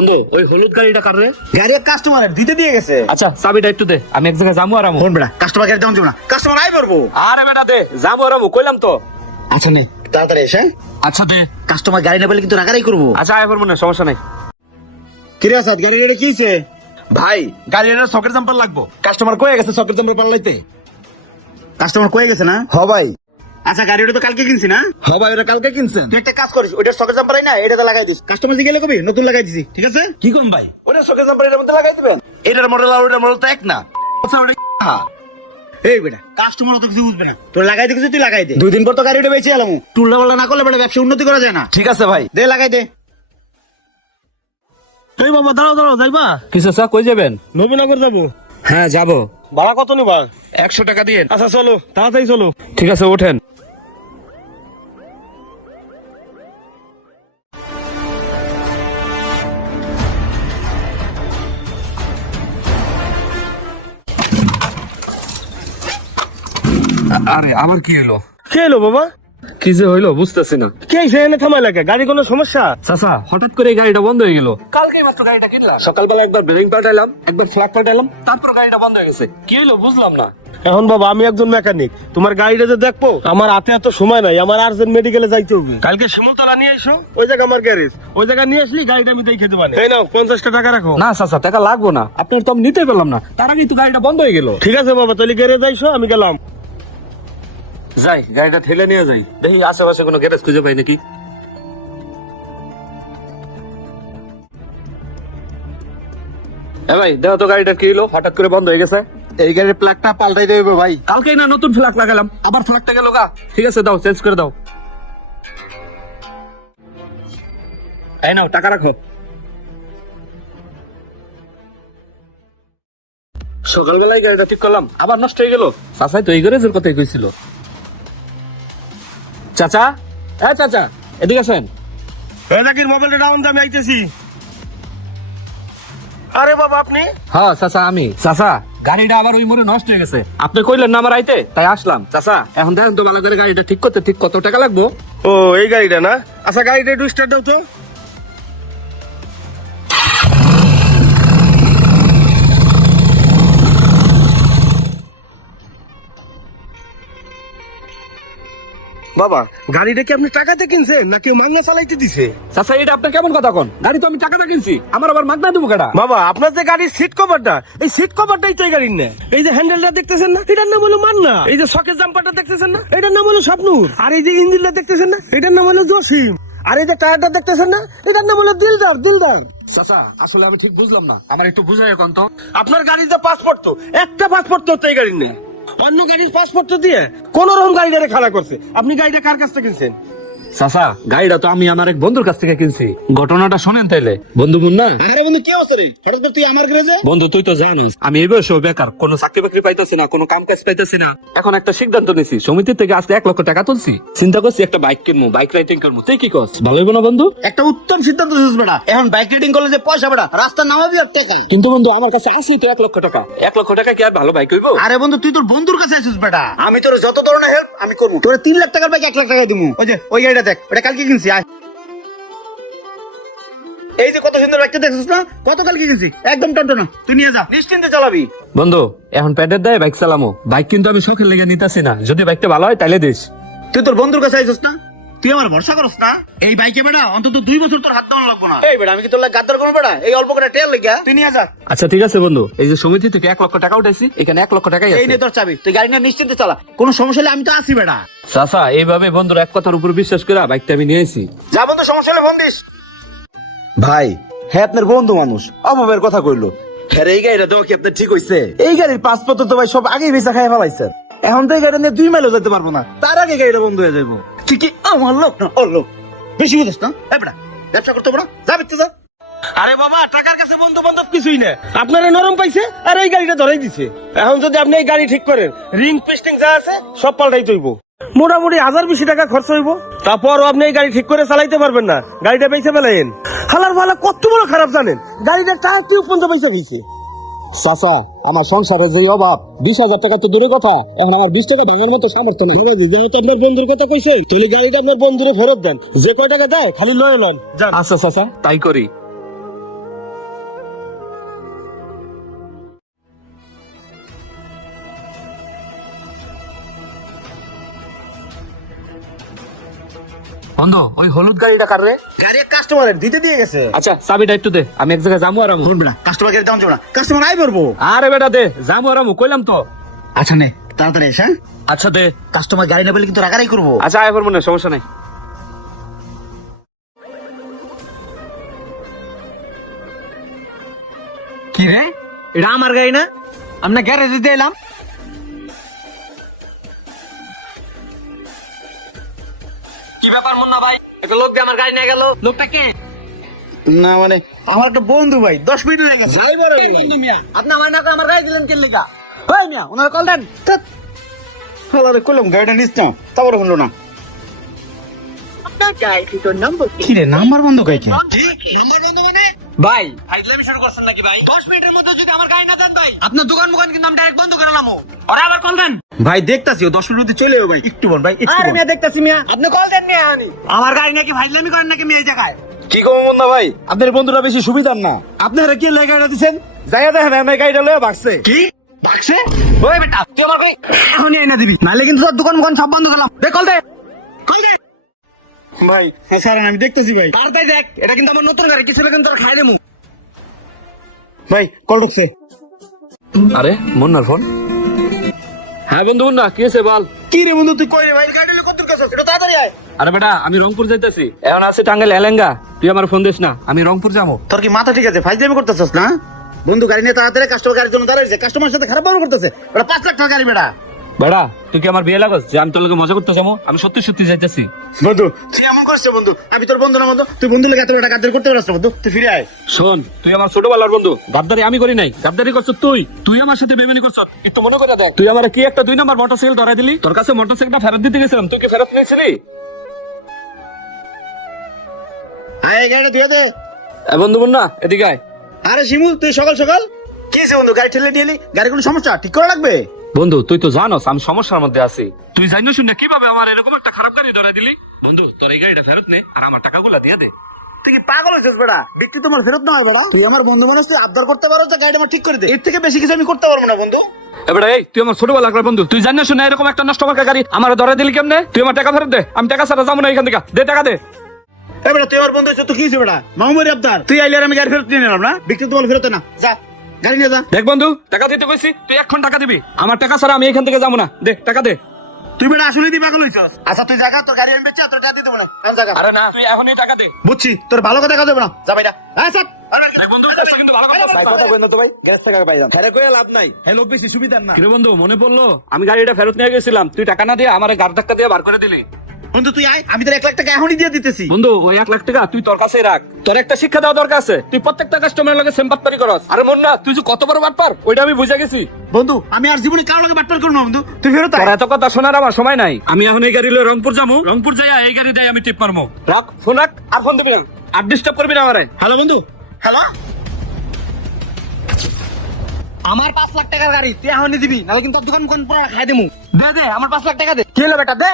বন্ধু ওই হলুদ গাড়িটা কার রে? গাড়ি কাস্টমারের দিতে দিয়ে গেছে। আচ্ছা চাবিটা একটু দে, আমি এক জায়গায় যাবো আরামু। ফোন বেটা, কাস্টমার গাড়ি দাম দিব না, কাস্টমার আই করবো। আরে বেটা দে, যাবো আরামু, কইলাম তো। আচ্ছা নে তাড়াতাড়ি এসে। আচ্ছা দে। কাস্টমার গাড়ি না পেলে কিন্তু রাগারাগি করবো। আচ্ছা আয় করবো না, সমস্যা নাই। কিরে আসাদ, গাড়ি রেডি কিছে? ভাই গাড়ির সকেট জাম্পার লাগবো, কাস্টমার কয়ে গেছে সকেট জাম্পার পাল্লাইতে। কাস্টমার কয়ে গেছে না? হ ভাই। আচ্ছা গাড়ি ওটা তো কালকে কিনছি না? হ ভাই, ওটা কালকে কিনছেন। তুই একটা কাজ করিস, ওইটার সকেট জাম্পার না এটাতে লাগাই দিস। কাস্টমার যে গেলে কবি নতুন লাগাই দিছি, ঠিক আছে? কি কোন ভাই, ওটা সকেট জাম্পার এর মধ্যে লাগাই দিবেন? এটার মডেল আর ওটার মডেল তো এক না। আচ্ছা ওটা হ্যাঁ। এই বেটা কাস্টমার তো কিছু বুঝবে না, তোর লাগাই দে, কিছু তুই লাগাই দে। 2 দিন পর তো গাড়ি ওটা বেঁচে এলাম। টুলটা বলা না করলে বেটা ব্যবসা উন্নতি করা যায় না। ঠিক আছে ভাই। দে লাগাই দে। এই বাবা দাঁড়াও দাঁড়াও, যাইবা? কিসে স্যার, কই যাবেন? নবীনগর যাবো। হ্যাঁ যাবো। ভাড়া কত নিবা? 100 টাকা দিয়ে। আচ্ছা চলো, তাড়াতাড়ি চলো। ঠিক আছে ওঠেন। আরে আমার কি হলো? কে এলো বাবা? কি যে হইলো বুঝতেছি না। কে সেখানে থামাই লাগে? গাড়ি কোনো সমস্যা? চাচা হঠাৎ করে এই গাড়িটা বন্ধ হয়ে গেল। কালকেই মাত্র গাড়িটা কিনলাম, সকালবেলা একবার ব্রেকিং পাল্টাইলাম, একবার ফ্ল্যাগ পাল্টাইলাম, তারপর গাড়িটা বন্ধ হয়ে গেছে। কি হইলো বুঝলাম না। এখন বাবা আমি একজন মেকানিক, তোমার গাড়িটা যে দেখবো, আমার হাতে এত সময় নাই, আমার আর্জেন্ট মেডিকেলে যাইতে হবে। কালকে শিমুলতলা নিয়ে এসো, ওই জায়গা আমার গ্যারেজ, ওই জায়গা নিয়ে আসলি গাড়িটা আমি দেখে দেবো। এই নাও 50 টাকা রাখো। না চাচা টাকা লাগবো না, আপনার তো আমি নিতে পেলাম না, তার আগেই তো গাড়িটা বন্ধ হয়ে গেল। ঠিক আছে বাবা, তাহলে গ্যারেজ আইসো, আমি গেলাম। যাই গাড়িটা ঠেলে নিয়ে যাই, দেখি আশেপাশে কোনো গ্যারেজ খুঁজে পাই নাকি। এ ভাই দেখো তো গাড়িটা কি হলো, হঠাৎ করে বন্ধ হয়ে গেছে। এই গাড়ির প্লাগটা পাল্টাই দেবে ভাই। কালকেই না নতুন ফ্ল্যাগ লাগালাম, আবার ফ্ল্যাগটা গেল গা। ঠিক আছে দাও, চেঞ্জ করে দাও। এই নাও টাকা রাখো। সকালবেলায় গাড়িটা ঠিক করলাম, আবার নষ্ট হয়ে গেল। চাচাই তো এই গ্যারেজের কথাই কইছিল। চাচা, হ্যাঁ চাচা এদিকে আসেন। এই জাকির মোবাইলটা ডাউন দে, আমি আইতেছি। আরে বাবা আপনি? হ্যাঁ চাচা আমি। চাচা গাড়িটা আবার ওই মোড়ে নষ্ট হয়ে গেছে, আপনি কইলেন না আমার আইতে, তাই আসলাম। চাচা এখন দেখেন তো ভালো করে গাড়িটা ঠিক করতে ঠিক কত টাকা লাগবো। ও এই গাড়িটা না? আচ্ছা গাড়িটা একটু স্টার্ট দাও তো। বাবা গাড়িটা কি আপনি টাকাতে কিনছেন না কেউ মাংনা চালাইতে দিছে? চাচা এটা আপনার কেমন কথা কোন? গাড়ি তো আমি টাকাটা কিনছি, আমার আবার মাগনা দেবো কেডা? বাবা আপনার যে গাড়ির সিট কভারটা, এই সিট কভারটাই তো এই গাড়ির না। এই যে হ্যান্ডেলটা দেখতেছেন না, এটার নাম হলো মান্না। এই যে সকেট জাম্পারটা দেখতেছেন না, এটার নাম হলো স্বপ্নুর। আর এই যে ইঞ্জিনটা দেখতেছেন না, এটার নাম হলো জসিম। আর এই যে টায়ারটা দেখতেছেন না, এটার নাম হলো দিলদার। দিলদার চাচা আসলে আমি ঠিক বুঝলাম না, আমার একটু বুঝাই এখন তো। আপনার গাড়ির যে পাসপোর্ট, তো একটা পাসপোর্ট তো এই গাড়ির না। অন্য গাড়ির পাসপোর্ট দিয়ে কোন রকম গাড়িটারে খাড়া করছে। আপনি গাড়িটা কার কাছ থেকে কিনছেন? চাচা গাড়িটা তো আমি আমার এক বন্ধুর কাছ থেকে কিনছি। ঘটনাটা শোনেন তাইলে। বন্ধু মুন্না, আরে বন্ধু কি অবস্থা রে? হঠাৎ করে তুই আমার গ্যারেজে? বন্ধু তুই তো জানিস আমি এই বয়সে বেকার, কোনো চাকরি বাকরি পাইতেছি না, কোনো কাম কাজ পাইতেছি না। এখন একটা সিদ্ধান্ত নিছি, সমিতি থেকে আজকে 1 লক্ষ টাকা তুলছি, চিন্তা করছি একটা বাইক কিনবো, বাইক রাইডিং করবো। তুই কি করছ, ভালো হইব না বন্ধু? একটা উত্তম সিদ্ধান্ত নিছিস বেটা। এখন বাইক রাইডিং করলে যে পয়সা বেটা, রাস্তা নামাবি আর টাকা। কিন্তু বন্ধু আমার কাছে আছে তো 1 লক্ষ টাকা। 1 লক্ষ টাকা কি আর ভালো বাইক হইব? আরে বন্ধু তুই তোর বন্ধুর কাছে আসিস বেটা, আমি তোর যত ধরনের হেল্প আমি করবো। তোর 3 লাখ টাকার বাইক 1 লাখ টাকা দিবো। ওই যে ওই গাড়িটা দেখ, ওটা কালকে কিনছি। আয় এই যে কত সুন্দর বাইকটা দেখছিস না, কত কালকে কিনছি, একদম টনটনা। তুই নিয়ে যা, নিশ্চিন্তে চালাবি। বন্ধু এখন প্যাডের দেয় বাইক চালামো, বাইক কিন্তু আমি শখের লেগে নিতেছি না, যদি বাইকটা ভালো হয় তাইলে দিস। তুই তোর বন্ধুর কাছে আইছিস না, তুই আমার ভরসা করস না। এই বাইকে বেটা অন্তত 2 বছর তোর হাত দেওয়া লাগবে না। এই বেটা আমি কি তোর লাগে গাদ্দার করবো বেটা? এই অল্প করে তেল লেগে তুই নিয়ে যা। আচ্ছা ঠিক আছে বন্ধু, এই যে সমিতি থেকে 1 লক্ষ টাকা উঠাইছি, এখানে 1 লক্ষ টাকাই এই আছে। নে তোর চাবি, তুই গাড়ি নিয়ে নিশ্চিন্তে চালা, কোনো সমস্যা হলে আমি তো আছি বেটা। চাচা এইভাবে বন্ধুর এক কথার উপর বিশ্বাস করে বাইকটা আমি নিয়েছি। যা বন্ধু, সমস্যা হলে ফোন দিস। ভাই হ্যাঁ আপনার বন্ধু মানুষ, অভাবের কথা কইলো। হ্যাঁ এই গাড়িটা দেওয়া কি আপনার ঠিক হইছে? এই গাড়ির পাসপোর্ট তো ভাই সব আগেই বেচা খাই ফেলাইছেন। এখন তো এই গাড়িটা নিয়ে 2 মাইলও যেতে পারবো না, তার আগে গাড়িটা বন্ধ হয়ে যাবো। তুই কি আমার লোক না ওর লোক? বেশি বুঝিস না। এই বেটা ব্যবসা করতে পারো না, যা বিতে যা। আরে বাবা টাকার কাছে বন্ধু বান্ধব কিছুই না। আপনারা নরম পাইছে আর এই গাড়িটা ধরাই দিছে। এখন যদি আপনি এই গাড়ি ঠিক করেন, রিং পেস্টিং যা আছে সব পাল্টাই তৈব। মোটামুটি 1000 টাকা খরচ হইব। তারপরও আপনি এই গাড়ি ঠিক করে চালাইতে পারবেন না, গাড়িটা বেঁচে ফেলেন। হালার ভালা কত বড় খারাপ জানেন, গাড়িটা টাকা কি পর্যন্ত পয়সা হয়েছে। চাচা আমার সংসারে যে অভাব, 20,000 টাকা তো দূরে কথা, এখন আমার 20 টাকা ভাঙার মতো সামর্থ্য নেই। যেহেতু আপনার বন্ধুর কথা কইছে, তাহলে গাড়িটা আপনার বন্ধুরে ফেরত দেন। যে কয় টাকা দেয় খালি লয়ে লন। যান। আচ্ছা চাচা তাই করি। বন্ধু ওই হলুদ গাড়িটা কার রে? গাড়ি কাস্টমারের দিতে দিয়ে গেছে। আচ্ছা চাবিটা একটু দে, আমি এক জায়গায় যাবো আর আমু। শুন বেটা, কাস্টমার গাড়ি দাম যাবে না, কাস্টমার আই করবো। আরে বেটা দে, যাবো আর আমু, কইলাম তো। আচ্ছা নে তাড়াতাড়ি এসে, হ্যাঁ? আচ্ছা দে। কাস্টমার গাড়ি না পেলে কিন্তু রাগারাই করবো। আচ্ছা আয় করবো না, সমস্যা নাই। কি রে, এটা আমার গাড়ি না? আমরা গ্যারেজে দিয়ে এলাম। কি ব্যাপার মুন্না ভাই, একটা লোক দিয়ে আমার গাড়ি নিয়ে গেল, লোকটা কে? না মানে আমার একটা বন্ধু ভাই, 10 মিনিট হয়ে গেছে। ভাই বড় বন্ধু মিয়া, আপনি আমার নাকে আমার গাড়ি দিলেন কেন লেগা? ওই মিয়া ওনার কল দেন। হ্যালো কইলাম গাড়িটা নিস না, তারপরে হলো না। কি রে, নাম্বার বন্ধ কাই কে? নাম্বার বন্ধ মানে? ভাই ফাইজলামি শুরু করছেন নাকি ভাই? 10 মিনিটের মধ্যে যদি আমার গাড়ি না দেন ভাই, আপনার দোকান কিন্তু আমি ডাইরেক্ট বন্ধ করে নামো। ওরে আবার কল দেন। ভাই দেখতাছি ও 10 মিনিট মধ্যে চলে যাবে ভাই, একটু বল ভাই, একটু বল। দেখতাছি মিয়া, আপনি কল দেন মিয়া। আনি আমার গাড়ি নাকি ফাইজলামি করেন নাকি মিয়া এই জায়গায়? কি কম মুন্না ভাই, আপনার বন্ধুরা বেশি সুবিধার না। আপনারা কি লেগে গাড়িটা দিচ্ছেন? যাইয়া দেখেন আমার গাড়িটা লয়ে ভাগছে। কি বাক্সে? ওই বেটা তুই আমার গাড়ি এখনই আইনা দিবি, নালে কিন্তু তোর দোকান সব বন্ধ করলাম। দে কল দে, কল দে। ভাই হ্যাঁ স্যার আমি দেখতেছি ভাই। তাড়াতাড়ি দেখ, এটা কিন্তু আমার নতুন গাড়ি, কিছু কিন্তু তোর খাই দেবো। ভাই কল ঢুকছে। আরে মুন্নার ফোন। হ্যাঁ বন্ধু মুন্না, কি হয়েছে বল। কি রে বন্ধু তুই কই রে ভাই, গাড়ি লয়ে কত দূর গেছস? এটা তাড়াতাড়ি আয়। আরে বেটা আমি রংপুর যাইতেছি, এখন আছে টাঙ্গাইল এলেঙ্গা, তুই আমার ফোন দিস না, আমি রংপুর যাবো। তোর কি মাথা ঠিক আছে? ফাইজলামি করতেছস না? বন্ধু গাড়ি নিয়ে তাড়াতাড়ি কাস্টমার গাড়ির জন্য দাঁড়াইছে, কাস্টমারের সাথে খারাপ ব্যবহার করতেছে। ওটা 5 লাখ টাকা গাড়ি বেটা। বেটা তুই কি আমার বিয়ে লাগস যে আমি তোর লগে মজা করতে যাবো? আমি সত্যি সত্যি যাইতেছি। বন্ধু তুই এমন করছিস বন্ধু, আমি তোর বন্ধু না বন্ধু, তুই বন্ধু লাগে এত বড় গাদ্দারি করতে পারছ না বন্ধু, তুই ফিরে আয়। শোন তুই আমার ছোটবেলার বন্ধু, গাদ্দারি আমি করি নাই, গাদ্দারি করছ তুই। তুই আমার সাথে বেমানি করছ, একটু মনে করে দেখ। তুই আমার কি একটা 2 নম্বর মোটরসাইকেল ধরাই দিলি, তোর কাছে মোটরসাইকেলটা ফেরত দিতে গেছিলাম, তুই কি ফেরত নিয়েছিলি? আয় এই গাড়িটা ধুয়ে দে। বন্ধু মুন্না এদিকে আয়। আরে শিমুল তুই সকাল সকাল কি হয়েছে বন্ধু, গাড়ি ঠেলে নিয়ে এলি? গাড়ির কোনো সমস্যা ঠিক করা লাগবে? বন্ধু তুই তো জানোস আমি সমস্যার মধ্যে আছি, তুই জানিস না কিভাবে আমার এরকম একটা খারাপ গাড়ি ধরাই দিলি। বন্ধু তোর এই গাড়িটা ফেরত নে আর আমার টাকাগুলো দিয়ে দে। তুই কি পাগল হয়েছিস বেটা? ব্যক্তি তোমার ফেরত না হয় বেটা, তুই আমার বন্ধু মানুষ, তুই আবদার করতে পারো যে গাড়িটা আমার ঠিক করে দে, এর থেকে বেশি কিছু আমি করতে পারবো না বন্ধু। এবারে এই তুই আমার ছোটবেলার বন্ধু, তুই জানিস না এরকম একটা নষ্ট মার্কা গাড়ি আমার ধরাই দিলি কেমনে? তুই আমার টাকা ফেরত দে, আমি টাকা ছাড়া যাবো না এখান থেকে, দে টাকা দে। এ বেটা তুই আমার বন্ধু হয়েছে তো কি হয়েছে বেটা? মামুরি আবদার, তুই আইলে আর আমি গাড়ি ফেরত নিয়ে নিলাম না, ব্যক্তি তোমার ফেরত না, যা গাড়ি নিয়ে যা। দেখ বন্ধু টাকা দিতে কইছি, তুই এখন টাকা দিবি, আমার টাকা ছাড়া আমি এখান থেকে যাবো না, দে টাকা দে। তুই বেটা আসলে দি পাগল হইছস। আচ্ছা তুই জায়গা, তোর গাড়ি আমি বেচা, তোর টাকা দিতে বলে আমি জায়গা। আরে না তুই এখনই টাকা দে। বুঝছি তোর ভালো কথা কথা না, যা ভাইরা। হ্যাঁ স্যার বন্ধু মনে পড়লো আমি গাড়িটা ফেরত নিয়ে গেছিলাম, তুই টাকা না দিয়ে আমার গাড়ি ধাক্কা দিয়ে বার করে দিলি। বন্ধু তুই আয়, আমি তোর 1 লাখ টাকা এখনই দিয়ে দিতেছি। বন্ধু ওই 1 লাখ টাকা তুই তোর কাছেই রাখ, তোর একটা শিক্ষা দেওয়া দরকার আছে, তুই প্রত্যেকটা কাস্টমারের লগে সেম বাটপারি করস। আরে মন না তুই যে কত বড় বাটপার ওইটা আমি বুঝে গেছি। বন্ধু আমি আর জীবনে কারোর লগে বাটপার করব না বন্ধু, তুই ফেরত তোর আয়। এত কথা শোনার আমার সময় নাই, আমি এখন এই গাড়ি লয়ে রংপুর যাবো, রংপুর যাই এই গাড়ি দেয় আমি টিপ মারবো। রাখ ফোন রাখ, আর ফোন দিবি না, আর ডিস্টার্ব করবি না আমারে। হ্যালো বন্ধু, হ্যালো। আমার 5 লাখ টাকার গাড়ি তুই এখনই দিবি, নাহলে কিন্তু তোর দোকান কোন পুরো খাই দেবো। দে দে আমার 5 লাখ টাকা দে। কি হলো বেটা, দে।